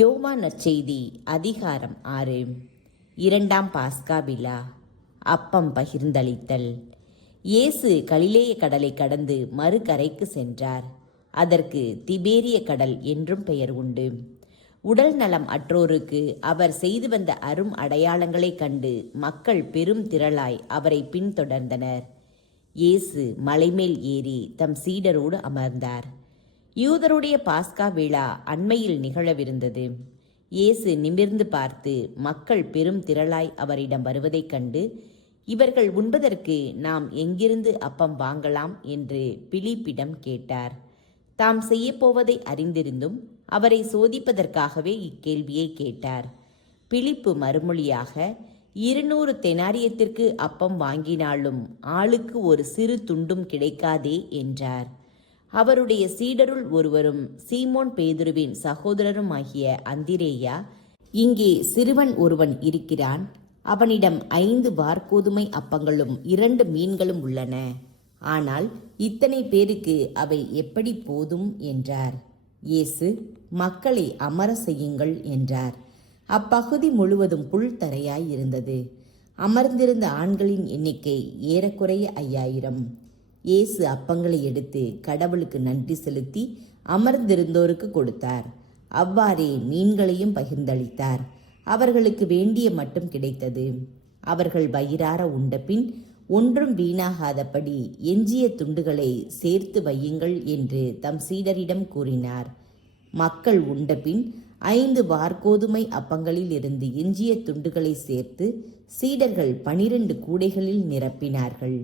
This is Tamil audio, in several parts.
யோவான் நற்செய்தி அதிகாரம் 6. இரண்டாம் பாஸ்கா விழா. அப்பம் பகிர்ந்தளித்தல். இயேசு கலிலேய கடலை கடந்து மறுகரைக்கு சென்றார். அதற்கு திபேரிய கடல் என்றும் பெயர் உண்டு. உடல் நலம் அற்றோருக்கு அவர் செய்து வந்த அரும் அடையாளங்களைக் கண்டு மக்கள் பெரும் திரளாய் அவரை பின்தொடர்ந்தனர். இயேசு மலைமேல் ஏறி தம் சீடரோடு அமர்ந்தார். யூதருடைய பாஸ்கா விழா அண்மையில் நிகழவிருந்தது. இயேசு நிமிர்ந்து பார்த்து மக்கள் பெரும் திரளாய் அவரிடம் வருவதைக் கண்டு, இவர்கள் உண்பதற்கு நாம் எங்கிருந்து அப்பம் வாங்கலாம் என்று பிலிப்பிடம் கேட்டார். தாம் செய்யப்போவதை அறிந்திருந்தும் அவரை சோதிப்பதற்காகவே இக்கேள்வியை கேட்டார். பிலிப்பு மறுமொழியாக, 200 தெனாரியத்திற்கு அப்பம் வாங்கினாலும் ஆளுக்கு ஒரு சிறு துண்டும் கிடைக்காதே என்றார். அவருடைய சீடருள் ஒருவரும் சீமோன் பேதுருவின் சகோதரருமாகிய அந்திரேயா, இங்கே சிறுவன் ஒருவன் இருக்கிறான், அவனிடம் 5 வார்கோதுமை அப்பங்களும் 2 மீன்களும் உள்ளன. ஆனால் இத்தனை பேருக்கு அவை எப்படி போதும் என்றார். இயேசு, மக்களை அமர செய்யுங்கள் என்றார். அப்பகுதி முழுவதும் புல் தரையாய் இருந்தது. அமர்ந்திருந்த ஆண்களின் எண்ணிக்கை ஏறக்குறைய 5000. இயேசு அப்பங்களை எடுத்து கடவுளுக்கு நன்றி செலுத்தி அமர்ந்திருந்தோருக்கு கொடுத்தார். அவ்வாறே மீன்களையும் பகிர்ந்தளித்தார். அவர்களுக்கு வேண்டிய மட்டும் கிடைத்தது. அவர்கள் வயிறார உண்டபின் ஒன்றும் வீணாகாதபடி எஞ்சிய துண்டுகளை சேர்த்து வையுங்கள் என்று தம் சீடரிடம் கூறினார். மக்கள் உண்டபின் 5 வார்கோதுமை அப்பங்களில் இருந்து எஞ்சிய துண்டுகளை சேர்த்து சீடர்கள் 12 கூடைகளில் நிரப்பினார்கள்.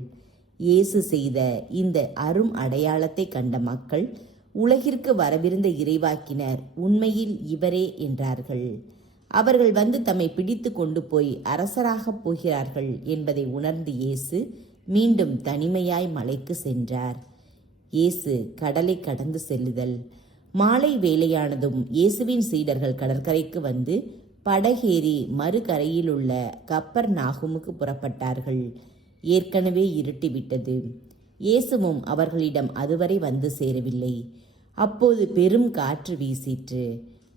இயேசு செய்த இந்த அரும் அடையாளத்தை கண்ட மக்கள், உலகிற்கு வரவிருந்த இறைவாக்கினர் உண்மையில் இவரே என்றார்கள். அவர்கள் வந்து தம்மை பிடித்து கொண்டு போய் அரசராகப் போகிறார்கள் என்பதை உணர்ந்து இயேசு மீண்டும் தனிமையாய் மலைக்கு சென்றார். இயேசு கடலை கடந்து செல்லுதல். மாலை வேளையானதும் இயேசுவின் சீடர்கள் கடற்கரைக்கு வந்து படகேறி மறுகரையிலுள்ள கப்பர்நாகுமுக்கு புறப்பட்டார்கள். ஏற்கனவே இருட்டிவிட்டது. இயேசுவும் அவர்களிடம் அதுவரை வந்து சேரவில்லை. அப்போது பெரும் காற்று வீசிற்று.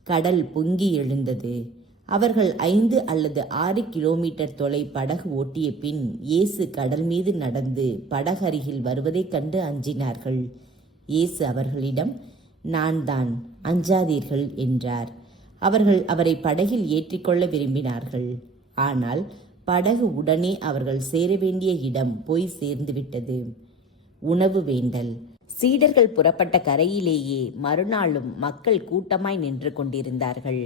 கடல் பொங்கி எழுந்தது. அவர்கள் 5 அல்லது 6 கிலோமீட்டர் தொலை படகு ஓட்டிய பின் இயேசு கடல் மீது நடந்து படகருகில் வருவதைக் கண்டு அஞ்சினார்கள். இயேசு அவர்களிடம், நான் தான், அஞ்சாதீர்கள் என்றார். அவர்கள் அவரை படகில் ஏற்றிக்கொள்ள விரும்பினார்கள். ஆனால் படகு உடனே அவர்கள் சேர வேண்டிய இடம் போய் சேர்ந்துவிட்டது. உணவு வேண்டல். சீடர்கள் புறப்பட்ட கரையிலேயே மறுநாளும் மக்கள் கூட்டமாய் நின்று கொண்டிருந்தார்கள்.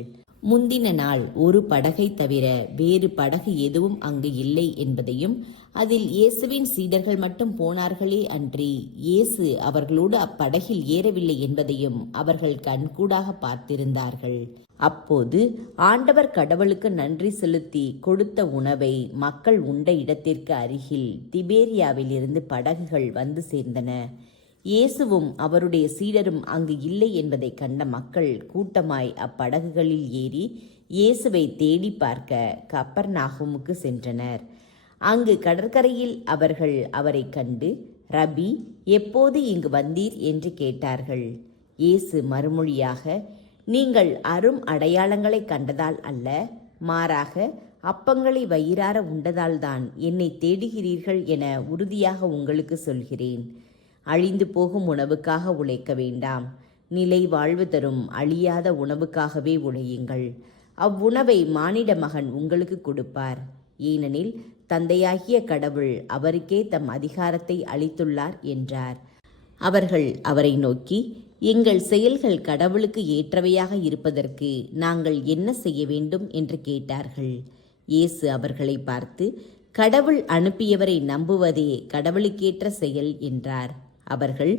முந்தின நாள் ஒரு படகை தவிர வேறு படகு எதுவும் அங்கு இல்லை என்பதையும், அதில் இயேசுவின் சீடர்கள் மட்டும் போனார்களே அன்றி இயேசு அவர்களோடு அப்படகில் ஏறவில்லை என்பதையும் அவர்கள் கண்கூடாக பார்த்திருந்தார்கள். அப்போது ஆண்டவர் கடவுளுக்கு நன்றி செலுத்தி கொடுத்த உணவை மக்கள் உண்ட இடத்திற்கு அருகில் திபேரியாவில் இருந்து படகுகள் வந்து சேர்ந்தன. இயேசுவும் அவருடைய சீடரும் அங்கு இல்லை என்பதை கண்ட மக்கள் கூட்டமாய் அப்படகுகளில் ஏறி இயேசுவை தேடி பார்க்க கப்பர்நாகுமுக்கு சென்றனர். அங்கு கடற்கரையில் அவர்கள் அவரை கண்டு, ரபி, எப்போது இங்கு வந்தீர் என்று கேட்டார்கள். இயேசு மறுமொழியாக, நீங்கள் அரும் அடையாளங்களை கண்டதால் அல்ல, மாறாக அப்பங்களை வயிறார உண்டதால்தான் என்னை தேடுகிறீர்கள் என உறுதியாக உங்களுக்கு சொல்கிறேன். அழிந்து போகும் உணவுக்காக உழைக்க வேண்டாம், நிலை வாழ்வு தரும் அழியாத உணவுக்காகவே உழையுங்கள். அவ்வுணவை மானிட மகன் உங்களுக்கு கொடுப்பார். ஏனெனில் தந்தையாகிய கடவுள் அவருக்கே தம் அதிகாரத்தை அளித்துள்ளார் என்றார். அவர்கள் அவரை நோக்கி, எங்கள் செயல்கள் கடவுளுக்கு ஏற்றவையாக இருப்பதற்கு நாங்கள் என்ன செய்ய வேண்டும் என்று கேட்டார்கள். இயேசு அவர்களை பார்த்து, கடவுள் அனுப்பியவரை நம்புவதே கடவுளுக்கேற்ற செயல் என்றார். அவர்கள்,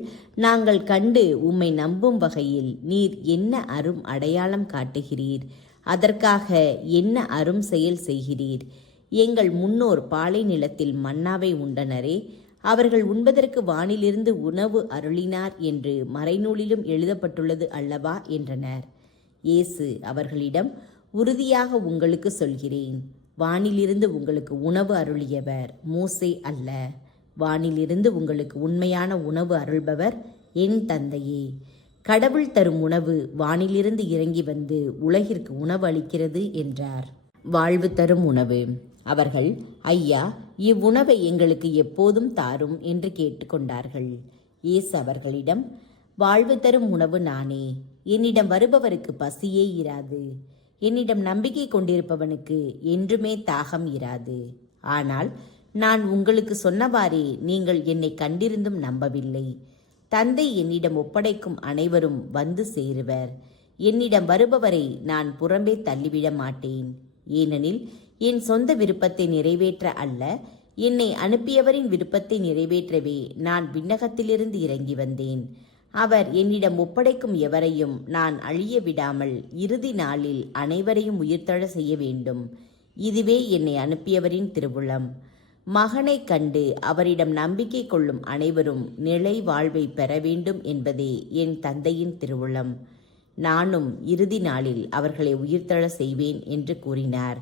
நாங்கள் கண்டு உம்மை நம்பும் வகையில் நீர் என்ன அரும் அடையாளம் காட்டுகிறீர்? அதற்காக என்ன அரும் செயல் செய்கிறீர்? எங்கள் முன்னோர் பாலை நிலத்தில் மன்னாவை உண்டனரே, அவர்கள் உண்பதற்கு வானிலிருந்து உணவு அருளினார் என்று மறைநூலிலும் எழுதப்பட்டுள்ளது அல்லவா என்றனர். இயேசு அவர்களிடம், உறுதியாக உங்களுக்கு சொல்கிறேன், வானிலிருந்து உங்களுக்கு உணவு அருளியவர் மோசே அல்ல, வானிலிருந்து உங்களுக்கு உண்மையான உணவு அருள்பவர் என் தந்தையே. கடவுள் தரும் உணவு வானிலிருந்து இறங்கி வந்து உலகிற்கு உணவு அளிக்கிறது என்றார். வாழ்வு தரும் உணவு. அவர்கள், ஐயா, இவ்வுணவை எங்களுக்கு எப்போதும் தாரும் என்று கேட்டுக்கொண்டார்கள். இயேசு அவர்களிடம், வாழ்வு தரும் உணவு நானே. என்னிடம் வருபவருக்கு பசியே இராது. என்னிடம் நம்பிக்கை கொண்டிருப்பவனுக்கு என்றுமே தாகம் இராது. ஆனால் நான் உங்களுக்கு சொன்னவாறே நீங்கள் என்னை கண்டிருந்தும் நம்பவில்லை. தந்தை என்னிடம் ஒப்படைக்கும் அனைவரும் வந்து சேருவர். என்னிடம் வருபவரை நான் புறம்பே தள்ளிவிட மாட்டேன். ஏனெனில் என் சொந்த விருப்பத்தை நிறைவேற்ற அல்ல, என்னை அனுப்பியவரின் விருப்பத்தை நிறைவேற்றவே நான் விண்ணகத்திலிருந்து இறங்கி வந்தேன். அவர் என்னிடம் ஒப்படைக்கும் எவரையும் நான் அழிய விடாமல் இறுதி நாளில் அனைவரையும் உயிர்த்தெழ செய்ய வேண்டும். இதுவே என்னை அனுப்பியவரின் திருவுளம். மகனை கண்டு அவரிடம் நம்பிக்கை கொள்ளும் அனைவரும் நிலை வாழ்வை பெற வேண்டும் என்பதே என் தந்தையின் திருவுளம். நானும் இறுதி நாளில் அவர்களை உயிர்த்தெழ செய்வேன் என்று கூறினார்.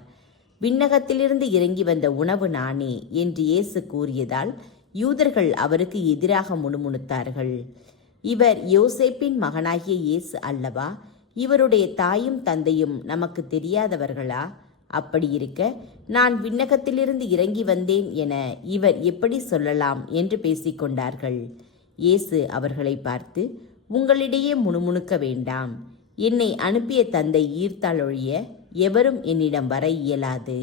விண்ணகத்திலிருந்து இறங்கி வந்த உணவு நானே என்று இயேசு கூறியதால் யூதர்கள் அவருக்கு எதிராக முணுமுணுத்தார்கள். இவர் யோசேப்பின் மகனாகிய இயேசு அல்லவா? இவருடைய தாயும் தந்தையும் நமக்கு தெரியாதவர்களா? அப்படி இருக்க நான் விண்ணகத்திலிருந்து இறங்கி வந்தேன் என இவர் எப்படி சொல்லலாம் என்று பேசிக்கொண்டார்கள். இயேசு அவர்களை பார்த்து, உங்களிடையே முணுமுணுக்க வேண்டாம். என்னை அனுப்பிய தந்தை ஈர்த்தாலொழிய எவரும் என்னிடம் வர இயலாது.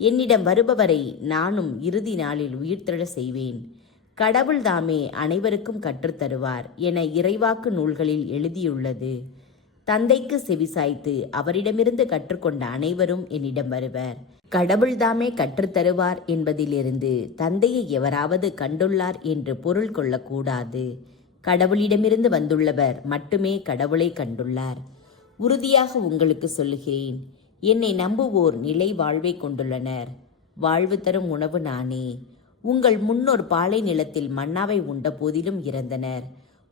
என்னிடம் வருபவரை நானும் இறுதி நாளில் உயிர்த்தெழ செய்வேன். கடவுள் தாமே அனைவருக்கும் கற்றுத்தருவார் என இறைவாக்கு நூல்களில் எழுதியுள்ளது. தந்தைக்கு செவிசாய்த்து அவரிடமிருந்து கற்றுக்கொண்ட அனைவரும் என்னிடம் வருவர். கடவுள் தாமே கற்றுத்தருவார் என்பதிலிருந்து தந்தையை எவராவது கண்டுள்ளார் என்று பொருள் கொள்ளக்கூடாது. கடவுளிடமிருந்து வந்துள்ளவர் மட்டுமே கடவுளை கண்டுள்ளார். உறுதியாக உங்களுக்கு சொல்லுகிறேன், என்னை நம்புவோர் நிலை வாழ்வை கொண்டுள்ளனர். வாழ்வு தரும் உணவு நானே. உங்கள் முன்னோர் பாலை நிலத்தில் மன்னாவை உண்ட போதிலும் இறந்தனர்.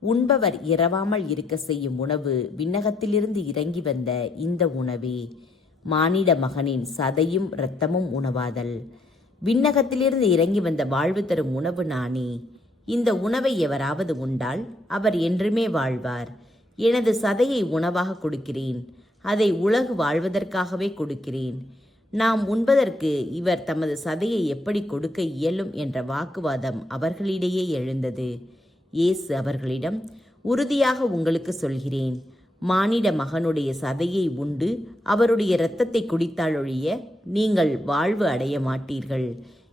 உண்பவர் இரவாமல் இருக்க செய்யும் உணவு விண்ணகத்திலிருந்து இறங்கி வந்த இந்த உணவே. மானிட மகனின் சதையும் இரத்தமும் உணவாதல். விண்ணகத்திலிருந்து இறங்கி வந்த வாழ்வு தரும் உணவு நானே. இந்த உணவை எவராவது உண்டால் அவர் என்றுமே வாழ்வார். எனது சதையை உணவாக கொடுக்கிறேன். அதை உலகு வாழ்வதற்காகவே கொடுக்கிறேன். நாம் உண்பதற்கு இவர் தமது சதையை எப்படி கொடுக்க இயலும் என்ற வாக்குவாதம் அவர்களிடையே எழுந்தது. இயேசு அவர்களிடம், உறுதியாக உங்களுக்கு சொல்கிறேன், மானிட மகனுடைய சதையை உண்டு அவருடைய இரத்தத்தை குடித்தாலொழிய நீங்கள் வாழ்வு அடைய மாட்டீர்கள்.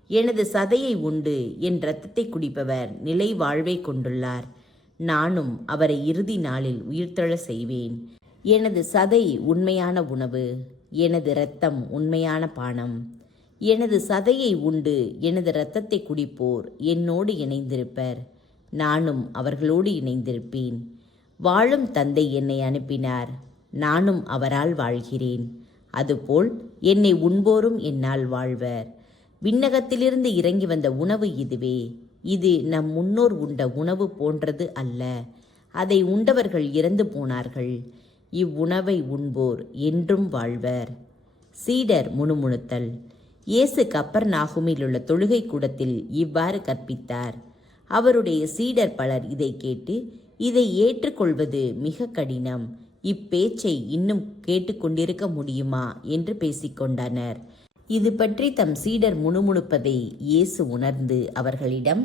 எனது சதையை உண்டு என் இரத்தத்தை குடிப்பவர் நிலை வாழ்வை கொண்டுள்ளார். நானும் அவரை இறுதி நாளில் உயிர்த்தெழ செய்வேன். எனது சதை உண்மையான உணவு, எனது இரத்தம் உண்மையான பானம். எனது சதையை உண்டு எனது இரத்தத்தை குடிப்போர் என்னோடு இணைந்திருப்பர். நானும் அவர்களோடு இணைந்திருப்பேன். வாழும் தந்தை என்னை அனுப்பினார். நானும் அவரால் வாழ்கிறேன். அதுபோல் என்னை உண்போரும் என்னால் வாழ்வர். விண்ணகத்திலிருந்து இறங்கி வந்த உணவு இதுவே. இது நம் முன்னோர் உண்ட உணவு போன்றது அல்ல. அதை உண்டவர்கள் இறந்து போனார்கள். இவ்வுணவை உண்போர் என்றும் வாழ்வர். சீடர் முணுமுணுத்தல். இயேசு கப்பர்நாகுமில் உள்ள தொழுகை கூடத்தில் இவ்வாறு கற்பித்தார். அவருடைய சீடர் பலர் இதை கேட்டு, இதை ஏற்றுக்கொள்வது மிக கடினம், இப்பேச்சை இன்னும் கேட்டுக்கொண்டிருக்க முடியுமா என்று பேசிக்கொண்டனர். இது பற்றி தம் சீடர் முணுமுணுப்பதை இயேசு உணர்ந்து அவர்களிடம்,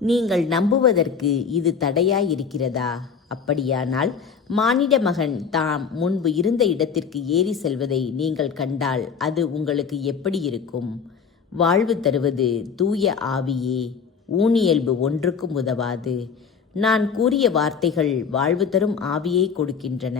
நீங்கள் நம்புவதற்கு இது தடையாயிருக்கிறதா? அப்படியானால் மானிட மகன் தாம் முன்பு இருந்த இடத்திற்கு ஏறி செல்வதை நீங்கள் கண்டால் அது உங்களுக்கு எப்படி இருக்கும்? வாழ்வு தருவது தூய ஆவியே. ஊனியல்பு ஒன்றுக்கும் உதவாது. நான் கூறிய வார்த்தைகள் வாழ்வு தரும் ஆவியை கொடுக்கின்றன.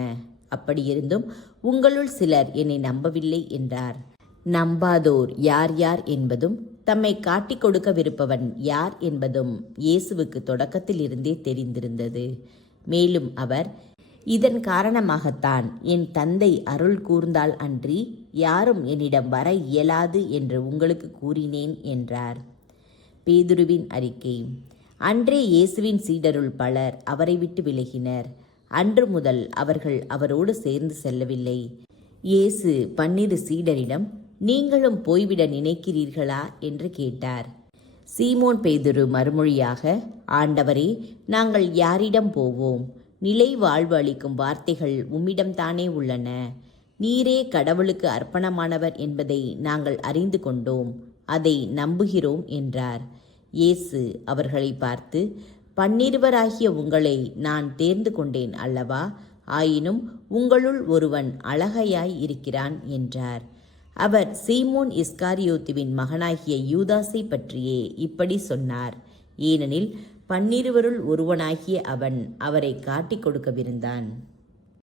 அப்படியிருந்தும் உங்களுள் சிலர் என்னை நம்பவில்லை என்றார். நம்பாதோர் யார் யார் என்பதும் தம்மை காட்டிக் கொடுக்கவிருப்பவன் யார் என்பதும் இயேசுவுக்கு தொடக்கத்தில் இருந்தே தெரிந்திருந்தது. மேலும் அவர், இதன் காரணமாகத்தான் என் தந்தை அருள் கூர்ந்தால் அன்றி யாரும் என்னிடம் வர இயலாது என்று உங்களுக்கு கூறினேன் என்றார். பேதுருவின் அறிக்கை. அன்றே இயேசுவின் சீடருள் பலர் அவரை விட்டு விலகினர். அன்று முதல் அவர்கள் அவரோடு சேர்ந்து செல்லவில்லை. இயேசு 12 சீடரிடம், நீங்களும் போய்விட நினைக்கிறீர்களா என்று கேட்டார். சீமோன் பேதுரு மறுமொழியாக, ஆண்டவரே, நாங்கள் யாரிடம் போவோம்? நிலை வாழ்வு அளிக்கும் வார்த்தைகள் உம்மிடம்தானே உள்ளன. நீரே கடவுளுக்கு அர்ப்பணமானவர் என்பதை நாங்கள் அறிந்து கொண்டோம், அதை நம்புகிறோம் என்றார். இயேசு அவர்களை பார்த்து, 12 உங்களை நான் தேர்ந்து கொண்டேன் அல்லவா? ஆயினும் உங்களுள் ஒருவன் அழகையாய் இருக்கிறான் என்றார். அவர் சீமோன் இஸ்காரியோத்துவின் மகனாகிய யூதாசை பற்றியே இப்படி சொன்னார். ஏனெனில் 12 ஒருவனாகிய அவன் அவரை காட்டிக் கொடுக்கவிருந்தான்.